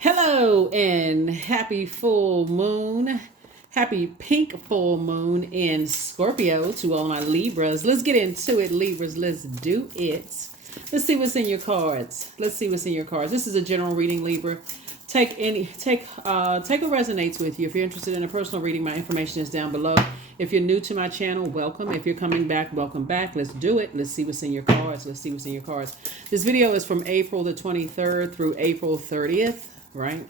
Hello and happy full moon. Happy pink full moon in Scorpio to all my Libras. Let's get into it, Libras. Let's do it. Let's see what's in your cards. Let's see what's in your cards. This is a general reading, Libra. Take what resonates with you. If you're interested in a personal reading, my information is down below. If you're new to my channel, welcome. If you're coming back, welcome back. Let's do it. Let's see what's in your cards. Let's see what's in your cards. This video is from April the 23rd through April 30th, right?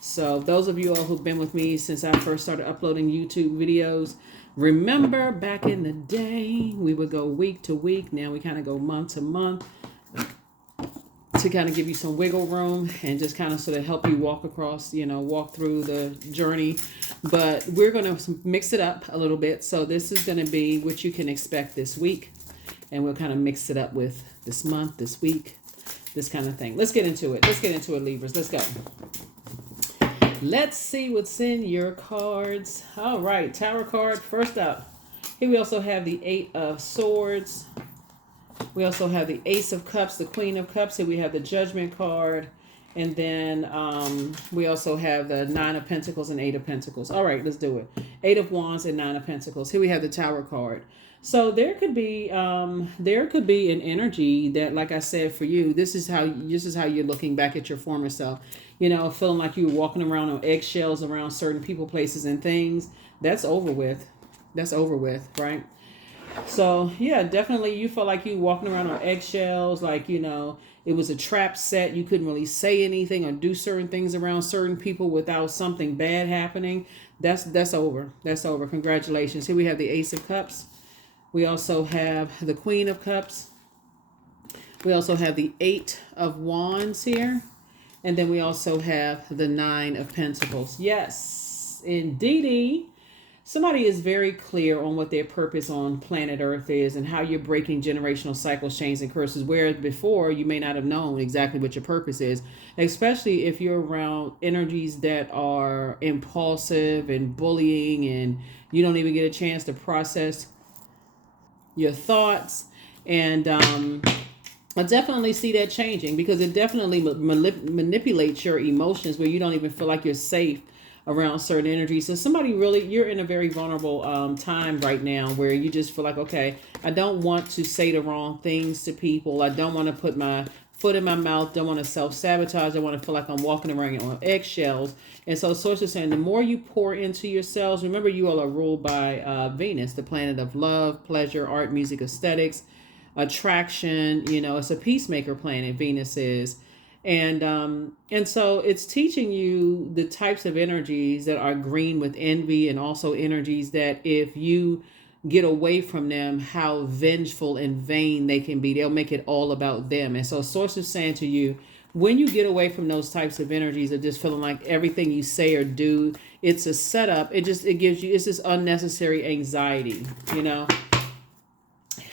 So those of you all who've been with me since I first started uploading YouTube videos, remember back in the day, we would go week to week. Now we kind of go month to month to kind of give you some wiggle room and just kind of sort of help you walk across, walk through the journey. But we're going to mix it up a little bit. So this is going to be what you can expect this week. And we'll kind of mix it up with this month, this week, this kind of thing. Let's get into it. Let's get into it, Libras. Let's go. Let's see what's in your cards. All right, Tower card first up. Here we also have the Eight of Swords. We also have the Ace of Cups, the Queen of Cups. Here we have the Judgment card. And then we also have the Nine of Pentacles and Eight of Pentacles. All right, let's do it. Eight of Wands and Nine of Pentacles. Here we have the Tower card. So there could be an energy that, like I said, for you, this is how you're looking back at your former self. Feeling like you were walking around on eggshells around certain people, places, and things. That's over with. That's over with, right? So yeah, definitely you felt like you walking around on eggshells, like, it was a trap set. You couldn't really say anything or do certain things around certain people without something bad happening. That's over. That's over. Congratulations. Here we have the Ace of Cups. We also have the Queen of Cups. We also have the Eight of Wands here. And then we also have the Nine of Pentacles. Yes, indeedy. Somebody is very clear on what their purpose on planet Earth is and how you're breaking generational cycles, chains, and curses. Whereas before, you may not have known exactly what your purpose is, especially if you're around energies that are impulsive and bullying and you don't even get a chance to process your thoughts. And I definitely see that changing because it definitely manipulates your emotions where you don't even feel like you're safe around certain energies. So you're in a very vulnerable time right now where you just feel like, okay, I don't want to say the wrong things to people. I don't want to put my foot in my mouth. Don't want to self-sabotage. I want to feel like I'm walking around on eggshells. And so Source is saying the more you pour into yourselves, remember you all are ruled by Venus, the planet of love, pleasure, art, music, aesthetics, attraction. It's a peacemaker planet, Venus is. And so it's teaching you the types of energies that are green with envy, and also energies that if you get away from them, how vengeful and vain they can be. They'll make it all about them. And so Source is saying to you, when you get away from those types of energies of just feeling like everything you say or do, it's a setup. It's this unnecessary anxiety,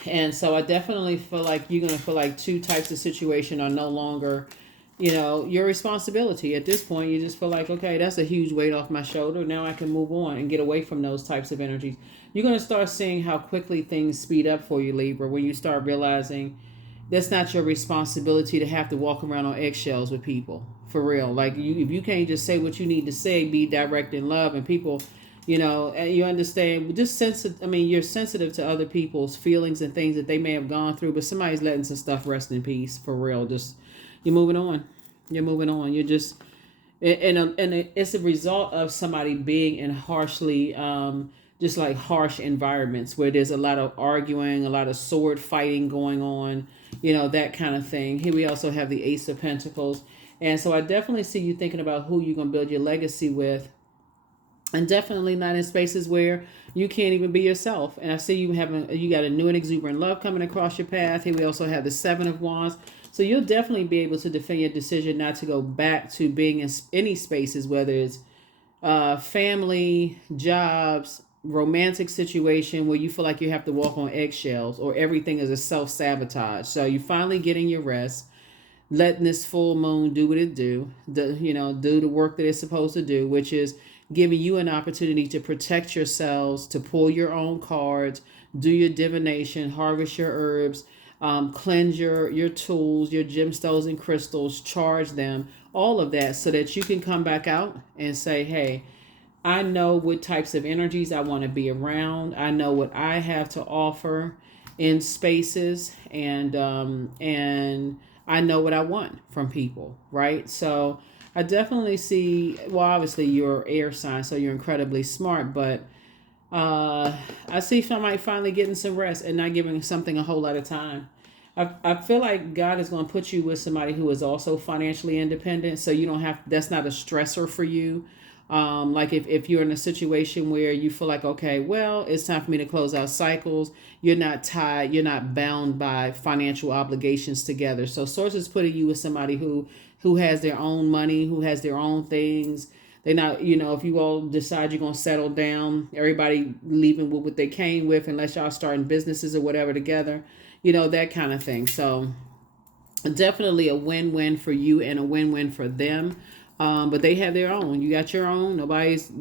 And so I definitely feel like you're going to feel like two types of situation are no longer your responsibility. At this point, you just feel like, okay, that's a huge weight off my shoulder. Now I can move on and get away from those types of energies. You're going to start seeing how quickly things speed up for you, Libra, when you start realizing that's not your responsibility to have to walk around on eggshells with people. For real. Like, if you can't just say what you need to say, be direct in love, and people, and you understand, you're sensitive to other people's feelings and things that they may have gone through, but somebody's letting some stuff rest in peace. For real. You're moving on. You're moving on. You're just, and it's a result of somebody being in harshly, just like harsh environments where there's a lot of arguing, a lot of sword fighting going on, that kind of thing. Here we also have the Ace of Pentacles. And so I definitely see you thinking about who you're going to build your legacy with. And definitely not in spaces where you can't even be yourself. And I see you got a new and exuberant love coming across your path. Here we also have the Seven of Wands. So you'll definitely be able to defend your decision not to go back to being in any spaces, whether it's family, jobs, romantic situation where you feel like you have to walk on eggshells or everything is a self-sabotage. So you're finally getting your rest, letting this full moon do what it do the work that it's supposed to do, which is giving you an opportunity to protect yourselves, to pull your own cards, do your divination, harvest your herbs, cleanse your tools, your gemstones and crystals, charge them, all of that, so that you can come back out and say, hey, I know what types of energies I want to be around. I know what I have to offer in spaces, and I know what I want from people, right? So I definitely see. Well, obviously you're air sign, so you're incredibly smart, but I see somebody finally getting some rest and not giving something a whole lot of time. I feel like God is going to put you with somebody who is also financially independent, so you don't have, that's not a stressor for you. Like if you're in a situation where you feel like, okay, well, it's time for me to close out cycles, you're not tied, you're not bound by financial obligations together. So source is putting you with somebody who has their own money, who has their own things. They're not, if you all decide you're going to settle down, everybody leaving with what they came with, unless y'all starting businesses or whatever together, that kind of thing. So definitely a win-win for you and a win-win for them. But they have their own. You got your own. Nobody's,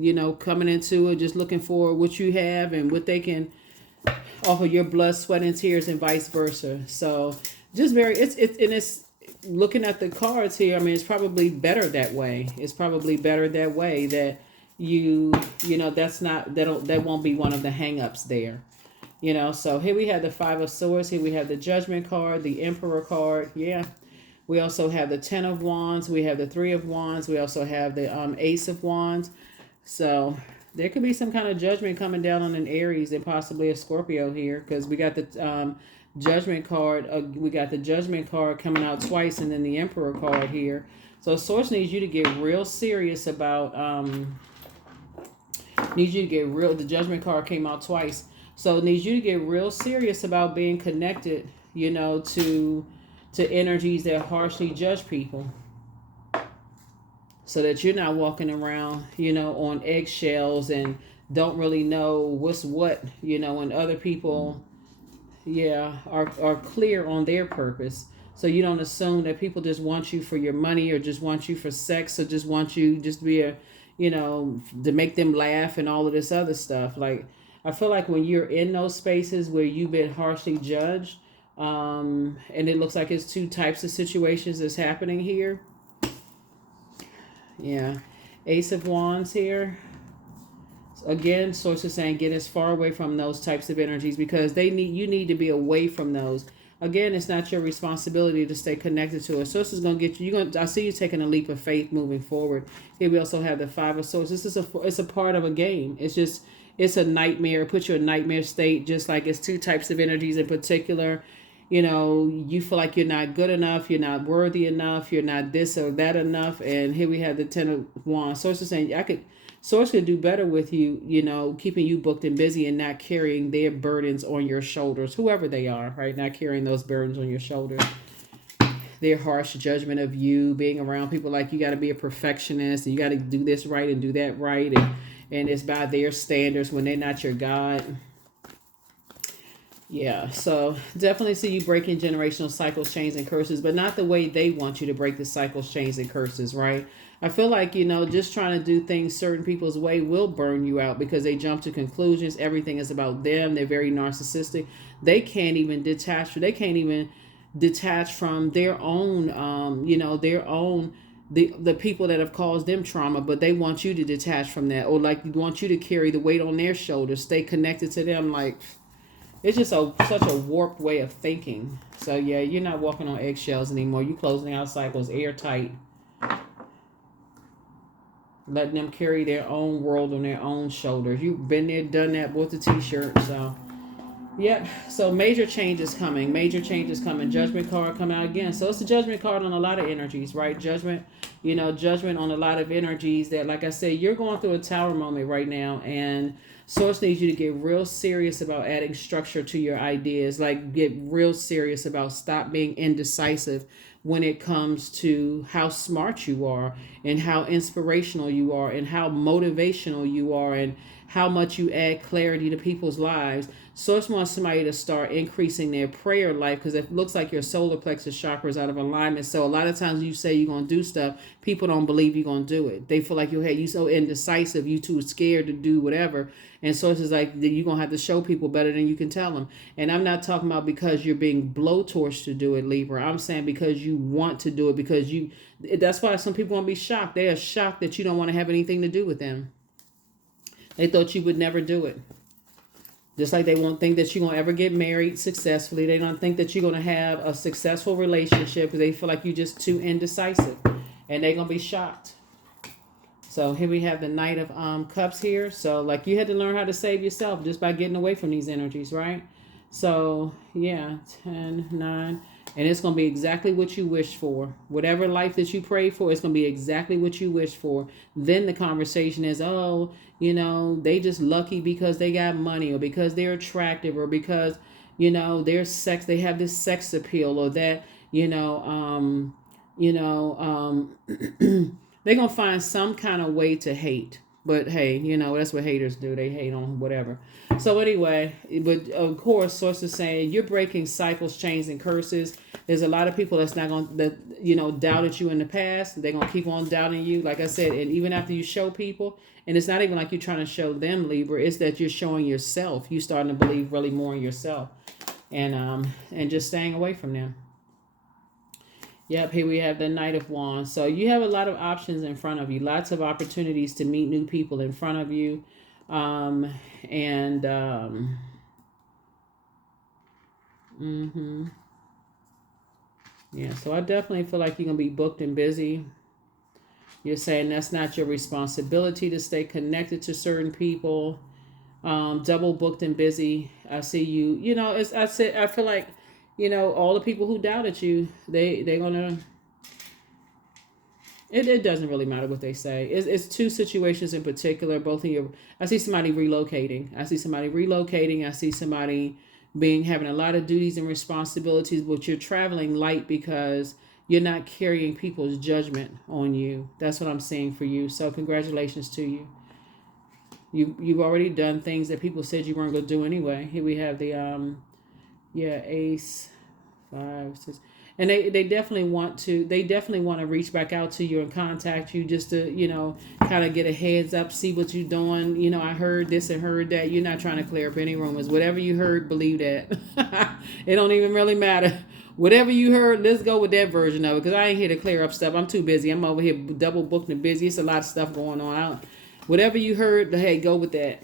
coming into it just looking for what you have and what they can offer your blood, sweat, and tears, and vice versa. So just it's looking at the cards here. I mean, it's probably better that way. It's probably better that way, that that's not, that won't be one of the hang-ups there. So here we have the Five of Swords. Here we have the Judgment card, the Emperor card. Yeah. We also have the Ten of Wands. We have the Three of Wands. We also have the Ace of Wands. So there could be some kind of judgment coming down on an Aries and possibly a Scorpio here, because we got the Judgment card. We got the Judgment card coming out twice, and then the Emperor card here. So Source needs you to get real serious about. Needs you to get real. The Judgment card came out twice, so it needs you to get real serious about being connected. To energies that harshly judge people, so that you're not walking around, on eggshells and don't really know what's what, and other people, are clear on their purpose. So you don't assume that people just want you for your money, or just want you for sex, or just want you just to be to make them laugh and all of this other stuff. Like, I feel like when you're in those spaces where you've been harshly judged, and it looks like it's two types of situations that's happening here. Yeah. Ace of Wands here. Again, Source is saying get as far away from those types of energies, because you need to be away from those. Again, it's not your responsibility to stay connected to it. Source is going to get you. I see you taking a leap of faith moving forward. Here we also have the Five of Swords. It's a part of a game. It's a nightmare. It puts you in a nightmare state, just like it's two types of energies in particular. You feel like you're not good enough, you're not worthy enough, you're not this or that enough. And here we have the Ten of Wands. Source is saying Source could do better with you, keeping you booked and busy and not carrying their burdens on your shoulders, whoever they are, right? Not carrying those burdens on your shoulders. Their harsh judgment of you, being around people like you got to be a perfectionist and you got to do this right and do that right. And it's by their standards when they're not your God. Yeah, so definitely see you breaking generational cycles, chains, and curses, but not the way they want you to break the cycles, chains, and curses, right? I feel like, just trying to do things certain people's way will burn you out, because they jump to conclusions. Everything is about them. They're very narcissistic. They can't even detach from their own, the people that have caused them trauma, but they want you to detach from that, or like want you to carry the weight on their shoulders, stay connected to them. Like, it's just such a warped way of thinking. So yeah, you're not walking on eggshells anymore. You're closing out cycles airtight. Letting them carry their own world on their own shoulders. You've been there, done that, bought the t-shirt. So, yep. So major changes coming. Major changes coming. Judgment card coming out again. So it's a judgment card on a lot of energies, right? Judgment on a lot of energies that, like I said, you're going through a tower moment right now, and Source needs you to get real serious about adding structure to your ideas. Like, get real serious about stop being indecisive when it comes to how smart you are and how inspirational you are and how motivational you are and how much you add clarity to people's lives. Source wants somebody to start increasing their prayer life, because it looks like your solar plexus chakra is out of alignment. So a lot of times you say you're going to do stuff, people don't believe you're going to do it. They feel like you're so indecisive, you too scared to do whatever. And sources like you're going to have to show people better than you can tell them. And I'm not talking about because you're being blowtorched to do it, Libra. I'm saying because you want to do it, because that's why some people won't be shocked. They are shocked that you don't want to have anything to do with them. They thought you would never do it. Just like they won't think that you're going to ever get married successfully. They don't think that you're going to have a successful relationship because they feel like you're just too indecisive. And they're going to be shocked. So here we have the Knight of Cups here. So like you had to learn how to save yourself just by getting away from these energies, right? So yeah, 10, 9. And it's going to be exactly what you wish for. Whatever life that you pray for, it's going to be exactly what you wish for. Then the conversation is, oh, they just lucky because they got money, or because they're attractive, or because, they're sex, they have this sex appeal, or that, they're going to find some kind of way to hate. But hey, that's what haters do. They hate on whatever. So anyway, but of course, sources saying you're breaking cycles, chains, and curses. There's a lot of people that's not going to, doubted you in the past. They're going to keep on doubting you. Like I said, and even after you show people, and it's not even like you're trying to show them, Libra. It's that you're showing yourself. You're starting to believe really more in yourself, and just staying away from them. Yep, here we have the Knight of Wands. So you have a lot of options in front of you. Lots of opportunities to meet new people in front of you. Yeah, so I definitely feel like you're going to be booked and busy. You're saying that's not your responsibility to stay connected to certain people. Double booked and busy. I see you. I feel like, all the people who doubted you, they're gonna. It doesn't really matter what they say. It's two situations in particular. Both of you. I see somebody relocating. I see somebody having a lot of duties and responsibilities, but you're traveling light because you're not carrying people's judgment on you. That's what I'm seeing for you. So congratulations to you. You've already done things that people said you weren't going to do anyway. Here we have the Ace, 5, 6, and they definitely want to reach back out to you and contact you just to kind of get a heads up, see what you're doing. I heard this and heard that. You're not trying to clear up any rumors. Whatever you heard, believe that. It don't even really matter. Whatever you heard, let's go with that version of it, because I ain't here to clear up stuff. I'm too busy. I'm over here double booked and busy. It's a lot of stuff going on. Whatever you heard, hey, go with that.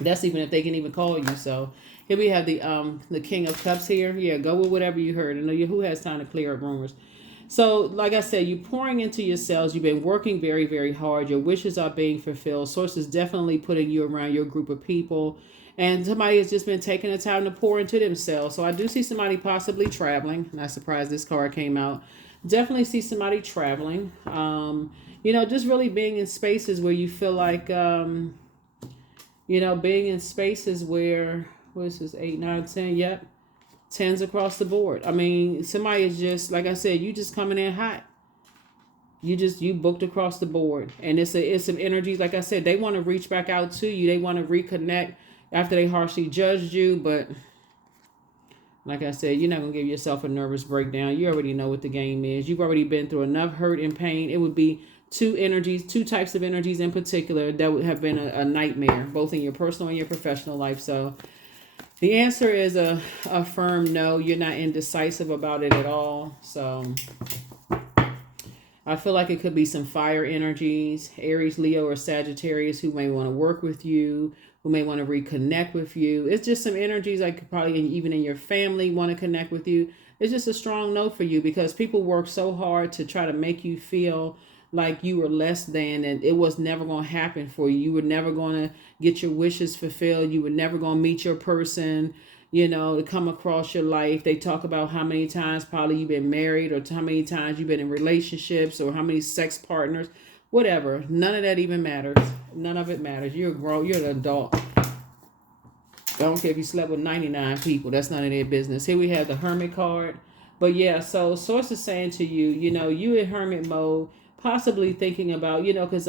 That's even if they can even call you. So here we have the King of Cups here. Yeah, go with whatever you heard. I know who has time to clear up rumors. So like I said, you're pouring into yourselves. You've been working very, very hard. Your wishes are being fulfilled. Sources definitely putting you around your group of people. And somebody has just been taking the time to pour into themselves. So I do see somebody possibly traveling. Not surprised this card came out. Definitely see somebody traveling. Just really being in spaces where you feel like, being in spaces where, what is this, 8, 9, 10? Yep. 10s across the board. I mean, somebody is just, like I said, you just coming in hot. You booked across the board. And it's some energies, like I said, they want to reach back out to you. They want to reconnect after they harshly judged you. But like I said, you're not going to give yourself a nervous breakdown. You already know what the game is. You've already been through enough hurt and pain. It would be two types of energies in particular that would have been a nightmare, both in your personal and your professional life. So the answer is a firm no. You're not indecisive about it at all. So I feel like it could be some fire energies, Aries, Leo, or Sagittarius, who may want to work with you, who may want to reconnect with you. It's just some energies like probably even in your family want to connect with you. It's just a strong no for you, because people work so hard to try to make you feel like you were less than, and it was never going to happen for you. You were never going to get your wishes fulfilled. You were never going to meet your person, to come across your life. They talk about how many times probably you've been married, or how many times you've been in relationships, or how many sex partners, whatever. None of that even matters. None of it matters. You're grown. You're an adult. I don't care if you slept with 99 people. That's none of their business. Here we have the Hermit card. But yeah, so Source is saying to you, you in Hermit mode, possibly thinking about, because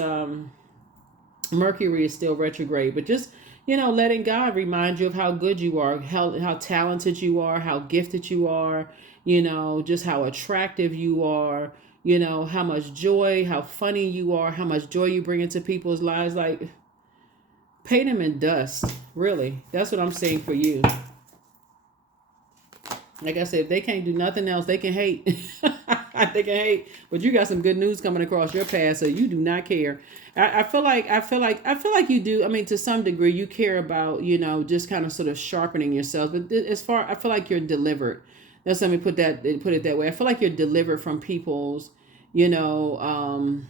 Mercury is still retrograde, but just, letting God remind you of how good you are, how talented you are, how gifted you are, just how attractive you are, how much joy, how funny you are, how much joy you bring into people's lives. Like, Pay them in dust. Really. That's what I'm saying for you. Like I said, if they can't do nothing else, they can hate. They can hate. But you got some good news coming across your path, so you do not care. I feel like you do. I mean, to some degree, you care about, just kind of sort of sharpening yourself. But as far, I feel like you're delivered. Let me put it that way. I feel like you're delivered from people's, you know, um,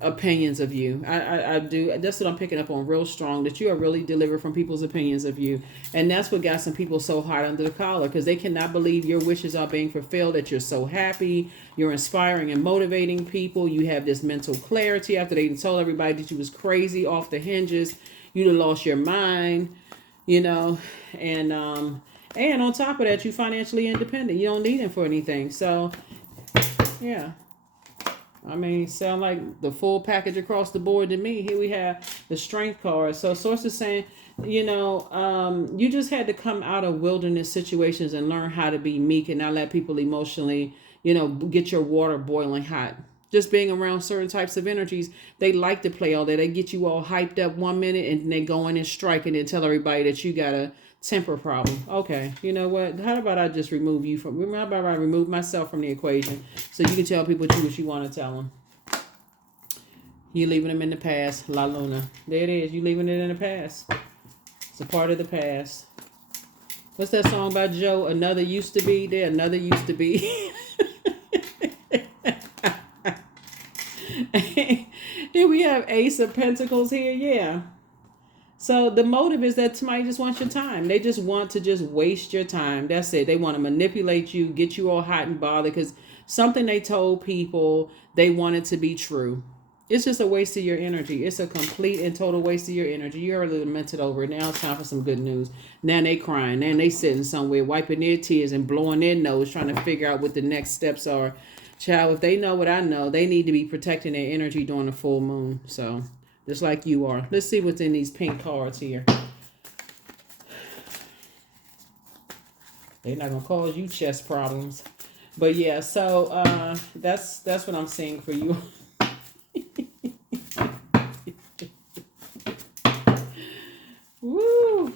opinions of you. I do. That's what I'm picking up on real strong, that you are really delivered from people's opinions of you. And that's what got some people so hot under the collar, because they cannot believe your wishes are being fulfilled, that you're so happy, you're inspiring and motivating people. You have this mental clarity after they told everybody that you was crazy, off the hinges, you'd have lost your mind, you know, and on top of that, you financially independent. You don't need him for anything. So yeah. I mean, sound like the full package across the board to me. Here we have the strength card. So source is saying, you just had to come out of wilderness situations and learn how to be meek and not let people emotionally, get your water boiling hot. Just being around certain types of energies, they like to play all that. They get you all hyped up 1 minute and they go in and strike and then tell everybody that you got a temper problem. Okay, you know what? How about I just remove you from? How about I remove myself from the equation so you can tell people what you want to tell them? You leaving them in the past, La Luna. There it is. You leaving it in the past. It's a part of the past. What's that song by Joe? Another used to be. There, another used to be. Here we have Ace of Pentacles here. Yeah. So the motive is that somebody just wants your time. They just want to just waste your time. That's it. They want to manipulate you, get you all hot and bothered because something they told people they wanted to be true. It's just a waste of your energy. It's a complete and total waste of your energy. You already lamented over it. Now it's time for some good news. Now they crying. Now they sitting somewhere wiping their tears and blowing their nose trying to figure out what the next steps are. Child, if they know what I know, they need to be protecting their energy during the full moon. So just like you are. Let's see what's in these pink cards here. They're not going to cause you chest problems. But yeah, so that's what I'm seeing for you. Woo!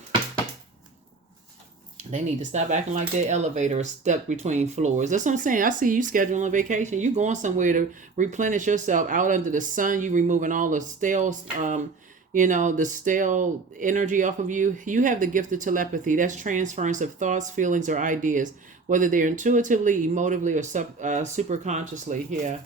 They need to stop acting like their elevator is stuck between floors. That's what I'm saying. I see you scheduling a vacation. You going somewhere to replenish yourself out under the sun. You removing all the stale, the stale energy off of you. You have the gift of telepathy. That's transference of thoughts, feelings, or ideas, whether they're intuitively, emotively, or super consciously. Yeah.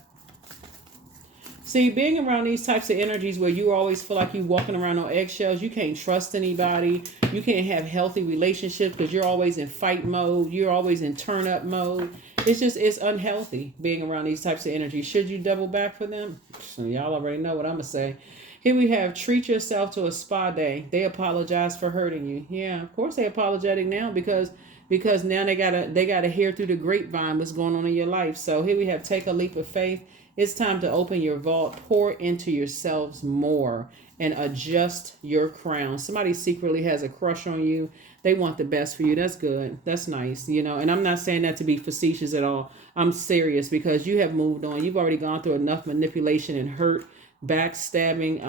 See, being around these types of energies where you always feel like you're walking around on eggshells, you can't trust anybody, you can't have healthy relationships because you're always in fight mode, you're always in turn up mode. It's unhealthy being around these types of energies. Should you double back for them? Y'all already know what I'm going to say. Here we have treat yourself to a spa day. They apologize for hurting you. Yeah, of course they're apologetic now because now they gotta hear through the grapevine what's going on in your life. So here we have take a leap of faith. It's time to open your vault, pour into yourselves more, and adjust your crown. Somebody secretly has a crush on you. They want the best for you. That's good. That's nice, And I'm not saying that to be facetious at all. I'm serious because you have moved on. You've already gone through enough manipulation and hurt, backstabbing,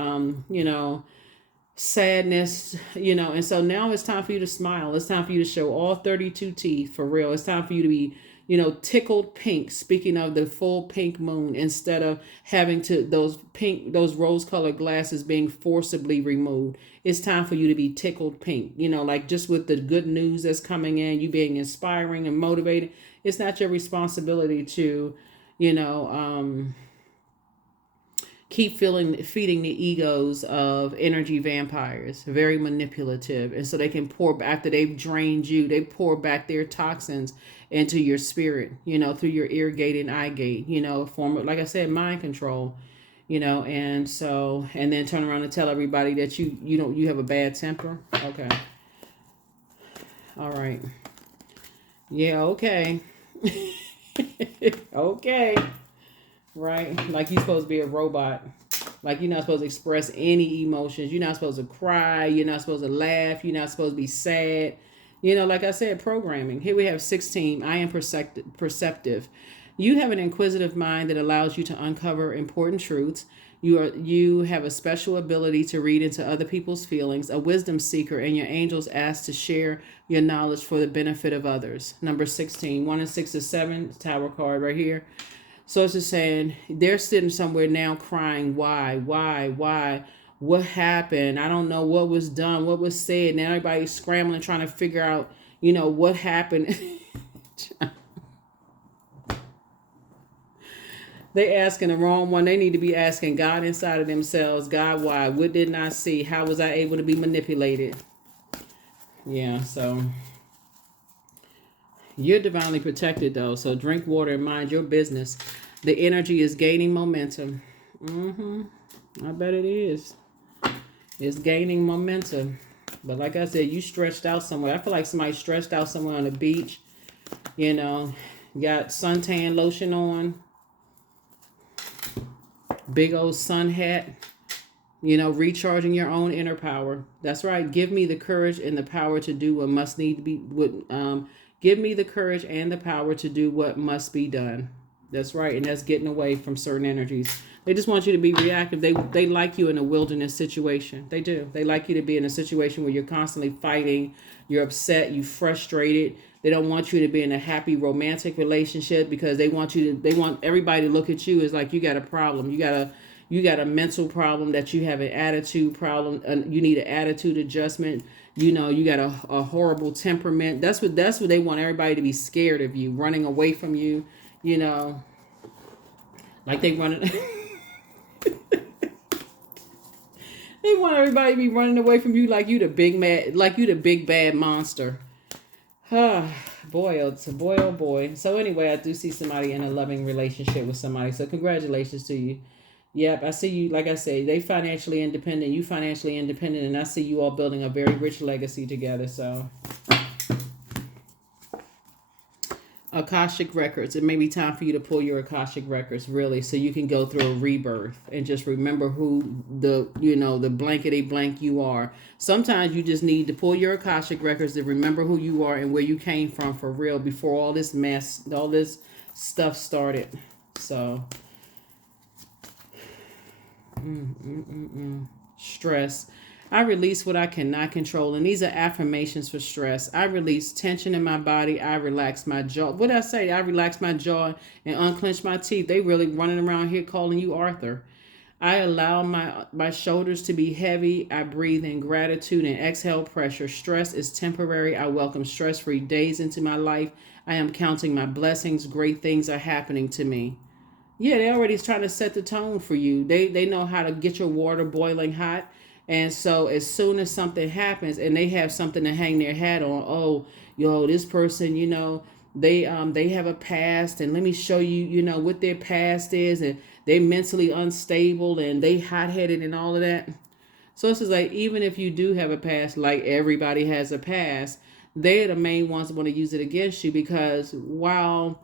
sadness, and so now it's time for you to smile. It's time for you to show all 32 teeth for real. It's time for you to be tickled pink, speaking of the full pink moon, instead of having those rose colored glasses being forcibly removed. It's time for you to be tickled pink, like just with the good news that's coming in, you being inspiring and motivated. It's not your responsibility to, keep feeding the egos of energy vampires, very manipulative. And so they can after they've drained you, they pour back their toxins into your spirit, through your ear gate and eye gate, form of, like I said, mind control, and then turn around and tell everybody that you have a bad temper. Okay. All right. Yeah. Okay. Okay. Right? Like you're supposed to be a robot. Like you're not supposed to express any emotions. You're not supposed to cry. You're not supposed to laugh. You're not supposed to be sad. Like I said, programming. Here we have 16. I am perceptive. You have an inquisitive mind that allows you to uncover important truths. You have a special ability to read into other people's feelings, a wisdom seeker, and your angels ask to share your knowledge for the benefit of others. Number 16, 1 and 6 to 7, tower card right here. So it's just saying they're sitting somewhere now crying, why? What happened? I don't know what was done, what was said. Now everybody's scrambling, trying to figure out, what happened. They asking the wrong one. They need to be asking God inside of themselves. God, why? What didn't I see? How was I able to be manipulated? Yeah, so you're divinely protected though. So drink water and mind your business. The energy is gaining momentum. I bet it is. It's gaining momentum. But like I said, you stretched out somewhere. I feel like somebody stretched out somewhere on the beach. Got suntan lotion on. Big old sun hat, recharging your own inner power. That's right. Give me the courage and the power to do what must need to be. Give me the courage and the power to do what must be done. That's right. And that's getting away from certain energies. They just want you to be reactive. They like you in a wilderness situation. They do. They like you to be in a situation where you're constantly fighting. You're upset. You're frustrated. They don't want you to be in a happy romantic relationship because they want everybody to look at you as like you got a problem. You got a mental problem, that you have an attitude problem. You need an attitude adjustment. You got a horrible temperament. That's what they want everybody to be scared of you, running away from you, like they running. They want everybody to be running away from you like you the big bad monster. Boy, oh boy. So anyway, I do see somebody in a loving relationship with somebody. So congratulations to you. Yep, I see you. Like I say, they financially independent, you financially independent, and I see you all building a very rich legacy together. So Akashic records. It may be time for you to pull your Akashic records, really, so you can go through a rebirth and just remember who the blankety blank you are. Sometimes you just need to pull your Akashic records to remember who you are and where you came from for real before all this mess, all this stuff started. So, stress. I release what I cannot control. And these are affirmations for stress. I release tension in my body. I relax my jaw. What did I say? I relax my jaw and unclench my teeth. They really running around here calling you Arthur. I allow my shoulders to be heavy. I breathe in gratitude and exhale pressure. Stress is temporary. I welcome stress-free days into my life. I am counting my blessings. Great things are happening to me. Yeah, they already trying to set the tone for you. They know how to get your water boiling hot. And so as soon as something happens and they have something to hang their hat on, this person, they have a past, and let me show you, what their past is, and they mentally unstable and they hot-headed and all of that. So it's just like, even if you do have a past, like everybody has a past, they're the main ones that want to use it against you, because while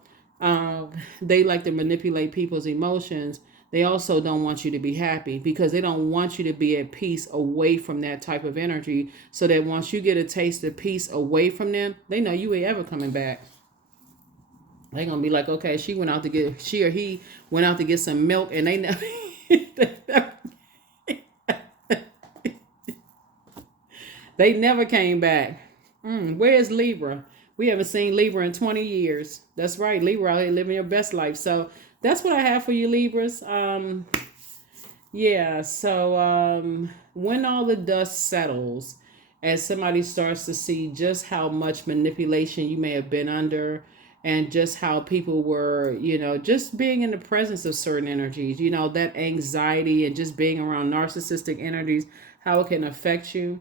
they like to manipulate people's emotions, they also don't want you to be happy, because they don't want you to be at peace away from that type of energy, so that once you get a taste of peace away from them, they know you ain't ever coming back. They're going to be like, okay, she or he went out to get some milk, and they never, they never came back. Where's Libra? We haven't seen Libra in 20 years. That's right. Libra out here living your best life. So that's what I have for you, Libras. When all the dust settles, as somebody starts to see just how much manipulation you may have been under, and just how people were, just being in the presence of certain energies, that anxiety and just being around narcissistic energies, how it can affect you.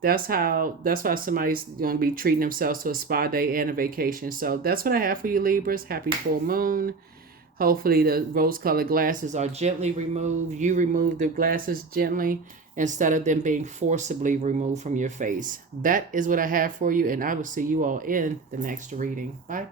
That's why somebody's going to be treating themselves to a spa day and a vacation. So that's what I have for you, Libras. Happy full moon. Hopefully the rose-colored glasses are gently removed. You remove the glasses gently instead of them being forcibly removed from your face. That is what I have for you, and I will see you all in the next reading. Bye.